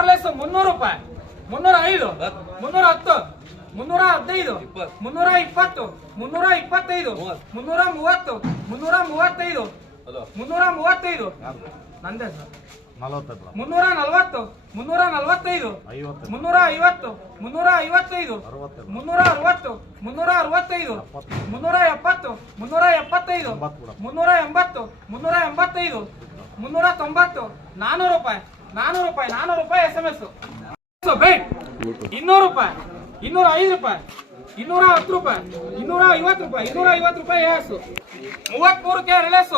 ಆರ್ಲೆಸ್ ಮುನ್ನೂರು ರೂಪಾಯಿ. ಮುನ್ನೂರ ಐದು ಮುನ್ನೂರ ಹತ್ತು ಮುನ್ನೂರ ಹದಿನೈದು ಮುನ್ನೂರ ಇಪ್ಪತ್ತು ಮುನ್ನೂರ ಇಪ್ಪತ್ತೈದು ಮುನ್ನೂರ ಮೂವತ್ತು ಮುನ್ನೂರ ಮೂವತ್ತೈದು ಮುನ್ನೂರ ಮೂವತ್ತೈದು. ನಂದೇ ಸರ್. ಮುನ್ನೂರ ನಲವತ್ತು ಮುನ್ನೂರ ನಲವತ್ತೈದು ಮುನ್ನೂರ ಐವತ್ತು ಮುನ್ನೂರ ಐವತ್ತೈದು ಮುನ್ನೂರ ಅರವತ್ತು ಮುನ್ನೂರ ಅರವತ್ತೈದು ಮುನ್ನೂರ ಎಪ್ಪತ್ತು ಮುನ್ನೂರ ಎಪ್ಪತ್ತೈದು ಮುನ್ನೂರ ಎಂಬತ್ತು ಮುನ್ನೂರ ಎಂಬತ್ತೈದು ಮುನ್ನೂರ ತೊಂಬತ್ತು ನಾನ್ನೂರು ರೂಪಾಯಿ. ನಾನೂರು ರೂಪಾಯಿ ನಾನೂರು ರೂಪಾಯಿ ಎಸ್ ಎಂ ಎಸ್ ಬೇಟ್ ಇನ್ನೂರು ರೂಪಾಯಿ, ಇನ್ನೂರ ಐದು ರೂಪಾಯಿ, ಇನ್ನೂರ ಹತ್ತು ರೂಪಾಯಿ, ಇನ್ನೂರ ಐವತ್ತು ರೂಪಾಯಿ, ಇನ್ನೂರ ಐವತ್ತು ರೂಪಾಯಿ ಎಸ್ ಮೂವತ್ಮೂರಕ್ಕೆ ರಿಲೇಸ್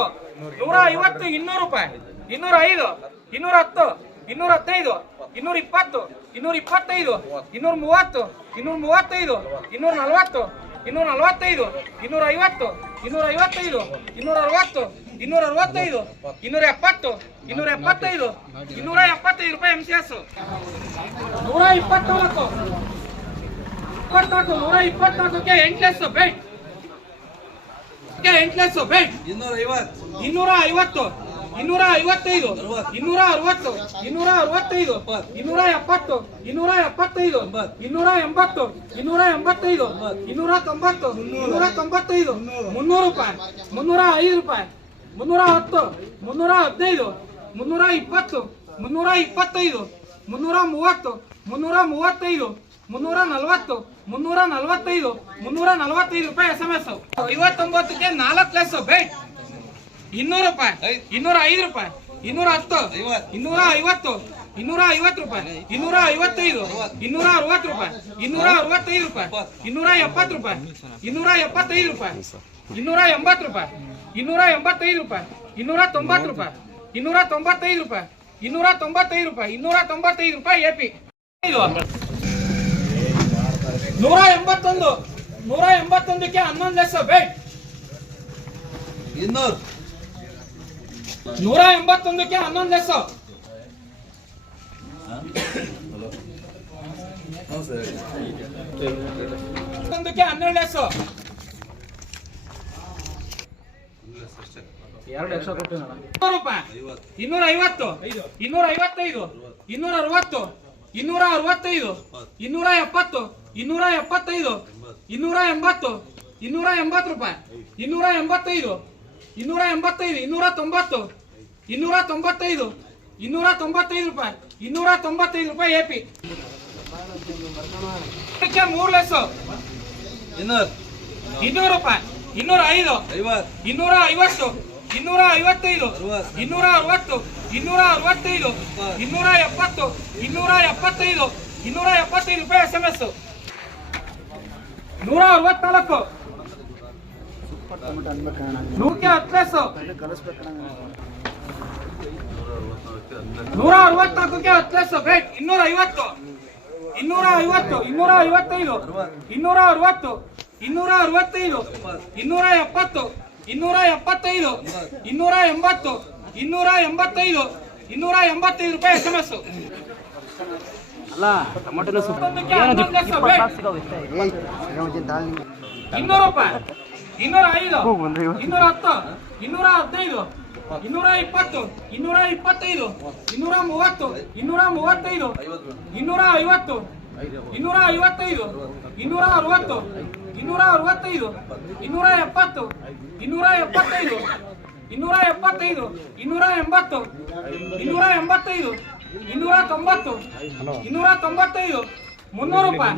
ನೂರ ಐವತ್ತು, ಇನ್ನೂರು ರೂಪಾಯಿ, ಇನ್ನೂರ ಐದು, ಇನ್ನೂರ ಹತ್ತು, ಇನ್ನೂರ ಹತ್ತೈದು ಇನ್ನೂರ ಇಪ್ಪತ್ತು, ಇನ್ನೂರ ಇಪ್ಪತ್ತೈದು, ಇನ್ನೂರ ಮೂವತ್ತು, ಇನ್ನೂರ ಮೂವತ್ತೈದು, ಇನ್ನೂರ ನಲವತ್ತು, ಇನ್ನೂರ ನಲವತ್ತೈದು, ಇನ್ನೂರ ಐವತ್ತು, ಇನ್ನೂರ ಐವತ್ತೈದು, ಇನ್ನೂರ ಅರವತ್ತು ಇನ್ನೂರ ಅರವತ್ತೈದು ಇನ್ನೂರ ಎಪ್ಪತ್ತು ಇನ್ನೂರ ಎಪ್ಪತ್ತೈದು ಇನ್ನೂರ ಎಪ್ಪತ್ತೈದು ರೂಪಾಯಿ ಎಂ ಸಿ ಎಸ್ ನೂರ ಇಪ್ಪತ್ನಾಲ್ಕು ಇಪ್ಪತ್ನಾಲ್ಕು ನೂರ ಇಪ್ಪತ್ನಾಲ್ಕಕ್ಕೆ ಎಂಟ್ಲೆಸ್ ಬೇಟ್ ಎಂಟ್ಲೆಸ್ ಬೇಟ್ ಇನ್ನೂರ ಐವತ್ತು ಇನ್ನೂರ ಐವತ್ತು ಇನ್ನೂರ ಐವತ್ತೈದು ಇನ್ನೂರ ಅರವತ್ತು ಇನ್ನೂರ ಅರವತ್ತೈದು ಇನ್ನೂರ ಎಪ್ಪತ್ತು ಇನ್ನೂರ ಎಪ್ಪತ್ತೈದು ಇನ್ನೂರ ಎಂಬತ್ತು ಇನ್ನೂರ ಎಂಬತ್ತೈದು ಇನ್ನೂರ ತೊಂಬತ್ತು ಇನ್ನೂರ ತೊಂಬತ್ತೈದು ಮುನ್ನೂರು ರೂಪಾಯಿ ಮುನ್ನೂರ ಐದು ರೂಪಾಯಿ ಮುನ್ನೂರ ಹತ್ತು ಮುನ್ನೂರ ಹದಿನೈದು ಮುನ್ನೂರ ಇಪ್ಪತ್ತು ಮುನ್ನೂರ ಇಪ್ಪತ್ತೈದು ಮುನ್ನೂರ ಮೂವತ್ತು ಮುನ್ನೂರ ಮೂವತ್ತೈದು ಮುನ್ನೂರ ನಲವತ್ತು ಮುನ್ನೂರ ನಲವತ್ತೈದು ಮುನ್ನೂರ ನಲವತ್ತೈದು ರೂಪಾಯಿ ಎಸ್ ಎಂ ಎಸ್ ಐವತ್ತೊಂಬತ್ತಕ್ಕೆ ನಾಲ್ಕು ಲೆಸ್ ಬೇಟ್ ಇನ್ನೂರು ರೂಪಾಯಿ ಇನ್ನೂರ ಐದು ರೂಪಾಯಿ ಇನ್ನೂರ ಹತ್ತು ಇನ್ನೂರ ಐವತ್ತು ಇನ್ನೂರ ಐವತ್ತು ರೂಪಾಯಿ ಇನ್ನೂರ ಐವತ್ತೈದು ಇನ್ನೂರ ಅರವತ್ತು ರೂಪಾಯಿ ಇನ್ನೂರ ಅರವತ್ತೈದು ರೂಪಾಯಿ ಇನ್ನೂರ ಎಪ್ಪತ್ತು ರೂಪಾಯಿ ಇನ್ನೂರ ಎಪ್ಪತ್ತೈದು ರೂಪಾಯಿ ಇನ್ನೂರ ಎಂಬತ್ತು ರೂಪಾಯಿ. ಇನ್ನೂರ ಎಂಬತ್ತೈದು ರೂಪಾಯಿ ಇನ್ನೂರ ತೊಂಬತ್ತು ರೂಪಾಯಿ ಇನ್ನೂರ ತೊಂಬತ್ತೈದು ರೂಪಾಯಿ ಇನ್ನೂರ ತೊಂಬತ್ತೈದು ರೂಪಾಯಿ ಇನ್ನೂರ ತೊಂಬತ್ತೈದು ರೂಪಾಯಿ ಎ ಪಿ ನೂರ ಎಂಬತ್ತೊಂದು ನೂರ ಎಂಬತ್ತೊಂದಕ್ಕೆ ಹನ್ನೊಂದು ಲಕ್ಷ ಬೇಟ್ ಇನ್ನೂರು. ನೂರ ಎಂಬತ್ತೊಂದಕ್ಕೆ ಹನ್ನೊಂದು ಲಕ್ಷ. ಹನ್ನೆರಡು ಲೆಸ್ ಎರಡು ಲಕ್ಷ ಕೊಟ್ಟು ಇನ್ನೂರು ರೂಪಾಯಿ. ಇನ್ನೂರ ಐವತ್ತು ಇನ್ನೂರ ಐವತ್ತೈದು ಇನ್ನೂರ ಅರವತ್ತು ಇನ್ನೂರ ಅರವತ್ತೈದು ಇನ್ನೂರ ಎಪ್ಪತ್ತು ಇನ್ನೂರ ಎಪ್ಪತ್ತೈದು ಇನ್ನೂರ ಎಂಬತ್ತು ಇನ್ನೂರ ಎಂಬತ್ತು ರೂಪಾಯಿ. ಇನ್ನೂರ ಎಂಬತ್ತೈದು ಇನ್ನೂರ ಎಂಬತ್ತೈದು ಇನ್ನೂರ ತೊಂಬತ್ತು ಇನ್ನೂರ ತೊಂಬತ್ತೈದು ಇನ್ನೂರ ತೊಂಬತ್ತೈದು ರೂಪಾಯಿ ಇನ್ನೂರ ತೊಂಬತ್ತೈದು ರೂಪಾಯಿ ಎ ಪಿ ಮೂರು ಲಕ್ಷ ಇನ್ನೂರು. ಇನ್ನೂರು ರೂಪಾಯಿ. ಇನ್ನೂರ ಐದು ಐವತ್ತು. ಇನ್ನೂರ ಐವತ್ತು ಇನ್ನೂರ ಐವತ್ತೈದು. ಇನ್ನೂರ ಅರವತ್ತು ಇನ್ನೂರ ಅರವತ್ತೈದು ಇನ್ನೂರ ಎಪ್ಪತ್ತು ಇನ್ನೂರ ಎಪ್ಪತ್ತೈದು ಇನ್ನೂರ ಎಪ್ಪತ್ತೈದು ರೂಪಾಯಿ ಎಸ್ ಎಂ ಎಸ್ ನೂರ ಅರವತ್ನಾಲ್ಕು ನೂರಕ್ಕೆ ಹತ್ತು ಎಸ್ ನೂರ ಅರವತ್ನಾಲ್ಕಕ್ಕೆ ಹತ್ತು ಎಸ್ ಬೇಟ್ ಇನ್ನೂರ ಐವತ್ತು ಇನ್ನೂರ ಐವತ್ತು ಇನ್ನೂರ ಐವತ್ತೈದು ಇನ್ನೂರ ಅರವತ್ತು ಇನ್ನೂರ ಅರವತ್ತೈದು ಇನ್ನೂರ ಎಪ್ಪತ್ತು ಇನ್ನೂರ ಎಪ್ಪತ್ತೈದು ಇನ್ನೂರ ಎಂಬತ್ತು ಇನ್ನೂರ ಎಂಬತ್ತೈದು ಇನ್ನೂರ ಎಂಬತ್ತೈದು ರೂಪಾಯಿ ಎಸ್ ಎಂ ಎಸ್ ಇನ್ನೂರು ರೂಪಾಯಿ. ಇನ್ನೂರ ಐದು ಇನ್ನೂರ ಹತ್ತು ಇನ್ನೂರ ಹದಿನೈದು ಇನ್ನೂರ ಇಪ್ಪತ್ತು ಇನ್ನೂರ ಇಪ್ಪತ್ತೈದು ಇನ್ನೂರ ಮೂವತ್ತು ಇನ್ನೂರ ಮೂವತ್ತೈದು ಇನ್ನೂರ ಐವತ್ತು ಇನ್ನೂರ ಐವತ್ತೈದು ಇನ್ನೂರ ಅರವತ್ತು ಇನ್ನೂರ ಅರವತ್ತೈದು ಇನ್ನೂರ ಎಪ್ಪತ್ತು ಇನ್ನೂರ ಎಪ್ಪತ್ತೈದು ಇನ್ನೂರ ಎಪ್ಪತ್ತೈದು ಇನ್ನೂರ ಎಂಬತ್ತು ಇನ್ನೂರ ಎಂಬತ್ತೈದು ಇನ್ನೂರ ತೊಂಬತ್ತು ಇನ್ನೂರ ತೊಂಬತ್ತೈದು. ಮುನ್ನೂರು ರೂಪಾಯಿ.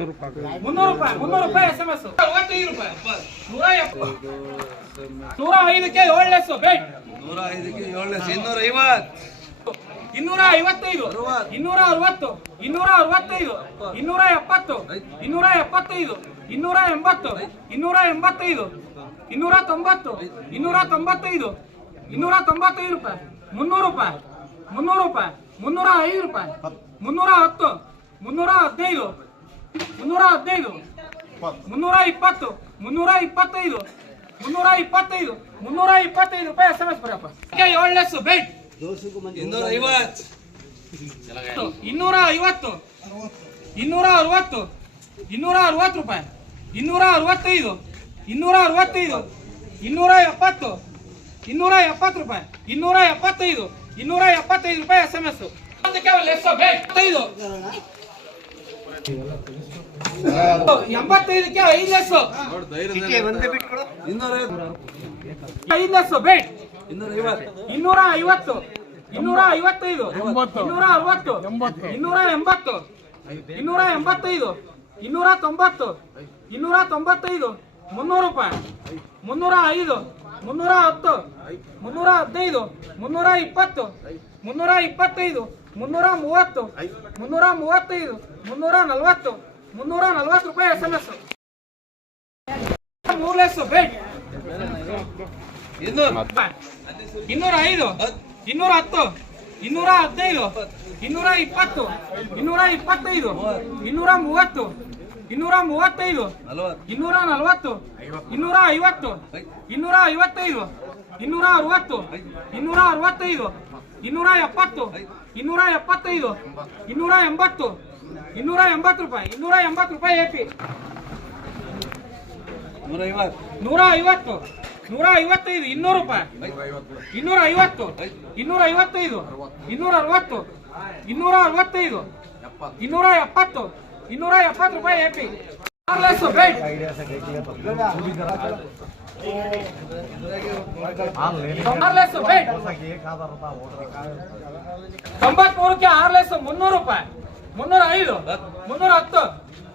ಮುನ್ನೂರು ರೂಪಾಯಿ. ಮುನ್ನೂರು ರೂಪಾಯಿ. ಎಸ್ ಎಂ ಎಸ್ ಅರವತ್ತೈದು ರೂಪಾಯಿ. ನೂರ ಎಪ್ಪತ್ತು. ನೂರ ಐದಕ್ಕೆ ಏಳು ಬೇಟ್ ನೂರ ಐದಕ್ಕೆ ಏಳು ಇನ್ನೂರ ಐವತ್ತು ಇನ್ನೂರ ಐವತ್ತೈದು ಇನ್ನೂರ ಅರವತ್ತು ಇನ್ನೂರ ಅರವತ್ತೈದು ಇನ್ನೂರ ಎಪ್ಪತ್ತು ಇನ್ನೂರ ಎಪ್ಪತ್ತೈದು ಇನ್ನೂರ ಎಂಬತ್ತು ಇನ್ನೂರ ಎಂಬತ್ತೈದು ಇನ್ನೂರ ತೊಂಬತ್ತು ಇನ್ನೂರ ತೊಂಬತ್ತೈದು ಇನ್ನೂರ ತೊಂಬತ್ತೈದು ರೂಪಾಯಿ ಮುನ್ನೂರು ರೂಪಾಯಿ ಮುನ್ನೂರು ರೂಪಾಯಿ ಮುನ್ನೂರ ಐದು ರೂಪಾಯಿ ಮುನ್ನೂರ ಹತ್ತು ಮುನ್ನೂರ ಹದಿನೈದು ಮುನ್ನೂರ ಹದಿನೈದು ಮುನ್ನೂರ ಇಪ್ಪತ್ತು ಮುನ್ನೂರ ಇಪ್ಪತ್ತೈದು ಮುನ್ನೂರ ಇಪ್ಪತ್ತೈದು ಮುನ್ನೂರ ಇಪ್ಪತ್ತೈದು ರೂಪಾಯಿ ಎಸ್ ಎಂ ಎಸ್ ಬರಪ್ಪ ಏಳು ಲೆಸ್ ಬೇಟ್ ಇನ್ನೂರ ಐವತ್ತು ಇನ್ನೂರ ಐವತ್ತು ಇನ್ನೂರ ಅರವತ್ತು ಇನ್ನೂರ ಅರವತ್ತು ರೂಪಾಯಿ. ಇನ್ನೂರ ಅರವತ್ತೈದು ಇನ್ನೂರ ಅರವತ್ತೈದು ಇನ್ನೂರ ಎಪ್ಪತ್ತು ಇನ್ನೂರ ಎಪ್ಪತ್ತು ರೂಪಾಯಿ ಇನ್ನೂರ ಎಪ್ಪತ್ತೈದು ಇನ್ನೂರ ಎಪ್ಪತ್ತೈದು. ರೂಪಾಯಿ ಎಸ್. ಎಂ ಎಸ್ ಐದು ಎಂಬತ್ತೈದಕ್ಕೆ ಐದು ಲೆಸ್ಸು ಇನ್ನೂರ ಐದು ಲೆಸ್ಸು ಬೇಟ್ ಇನ್ನೂರ ಐವತ್ತು ಇನ್ನೂರ ಐವತ್ತು ಇನ್ನೂರ ಐವತ್ತೈದು ಇನ್ನೂರ ಅರವತ್ತು ಇನ್ನೂರ ಎಂಬತ್ತು ಇನ್ನೂರ ಎಂಬತ್ತೈದು ಇನ್ನೂರ ತೊಂಬತ್ತು ಇನ್ನೂರ ತೊಂಬತ್ತೈದು ಮುನ್ನೂರು ರೂಪಾಯಿ ಮುನ್ನೂರ ಐದು ಮುನ್ನೂರ ಹತ್ತು ಮುನ್ನೂರ ಹದಿನೈದು ಮುನ್ನೂರ ಇಪ್ಪತ್ತು ಮುನ್ನೂರ ಇಪ್ಪತ್ತೈದು ಮುನ್ನೂರ ಮೂವತ್ತು ಮುನ್ನೂರ ಮೂವತ್ತೈದು ಮುನ್ನೂರ ನಲವತ್ತು ಮುನ್ನೂರ ನಲವತ್ತು ರೂಪಾಯಿ ಎಸ್ ಎಂ ಎಸ್ ಮೂರು ಲೆಸ್ ಬೇಟ್ ಇನ್ನೂರ. ಐದು ಇನ್ನೂರ ಹತ್ತು ಇನ್ನೂರ ಹದಿನೈದು ಇನ್ನೂರ ಇಪ್ಪತ್ತು ಇನ್ನೂರ ಇಪ್ಪತ್ತೈದು ಇನ್ನೂರ ಮೂವತ್ತು ಇನ್ನೂರ ಮೂವತ್ತೈದು ಇನ್ನೂರ ನಲವತ್ತು. ಇನ್ನೂರ ಐವತ್ತು. ಇನ್ನೂರ ಐವತ್ತೈದು ಇನ್ನೂರ ಅರವತ್ತು ಇನ್ನೂರ ಅರವತ್ತೈದು ಇನ್ನೂರ ಎಪ್ಪತ್ತು ಇನ್ನೂರ ಎಪ್ಪತ್ತೈದು ಇನ್ನೂರ ಎಂಬತ್ತು ಇನ್ನೂರ ಎಂಬತ್ತು ರೂಪಾಯಿ. ಇನ್ನೂರ ಎಂಬತ್ತು ರೂಪಾಯಿ ಎ ಪಿ ನೂರ ಐವತ್ತು ನೂರ ಐವತ್ತು ನೂರ ಐವತ್ತೈದು ಇನ್ನೂರು ರೂಪಾಯಿ. ಇನ್ನೂರ ಐವತ್ತು ಇನ್ನೂರ ಐವತ್ತೈದು ಇನ್ನೂರ ಅರವತ್ತು ಇನ್ನೂರ ಅರವತ್ತೈದು ಇನ್ನೂರ ಎಪ್ಪತ್ತು ಇನ್ನೂರ ಎಪ್ಪತ್ತು ರೂಪಾಯಿ ಎ ಪಿ ಬೇಟ್ ಆರ್ಲೆಸ್ ಬೇಟ್ ತೊಂಬತ್ಮೂರಕ್ಕೆ ಆರ್ಲೆಸ್ ಮುನ್ನೂರು ರೂಪಾಯಿ. ಮುನ್ನೂರ ಐದು ಮುನ್ನೂರ ಹತ್ತು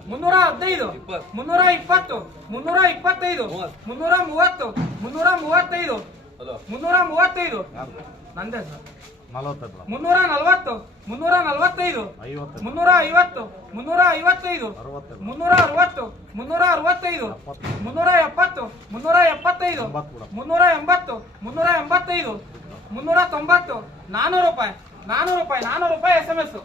ಮುನ್ನೂರ ಹದಿನೈದು ಮುನ್ನೂರ ಇಪ್ಪತ್ತು ಮುನ್ನೂರ ಇಪ್ಪತ್ತೈದು ಮುನ್ನೂರ ಮೂವತ್ತು ಮುನ್ನೂರ ಮೂವತ್ತೈದು ಮುನ್ನೂರ ಮೂವತ್ತೈದು. ನಂದೇ ಸರ್. ಮುನ್ನೂರ ನಲವತ್ತು ಮುನ್ನೂರ ನಲವತ್ತೈದು ಮುನ್ನೂರ ಐವತ್ತು ಮುನ್ನೂರ ಐವತ್ತೈದು ಮುನ್ನೂರ ಅರವತ್ತು ಮುನ್ನೂರ ಅರವತ್ತೈದು ಮುನ್ನೂರ ಎಪ್ಪತ್ತು ಮುನ್ನೂರ ಎಪ್ಪತ್ತೈದು ಮುನ್ನೂರ ಎಂಬತ್ತು ಮುನ್ನೂರ ಎಂಬತ್ತೈದು ಮುನ್ನೂರ ತೊಂಬತ್ತು ನಾನ್ನೂರು ರೂಪಾಯಿ ನಾನೂರು ರೂಪಾಯಿ ನಾನೂರು ರೂಪಾಯಿ ಎಸ್ ಎಂ ಎಸ್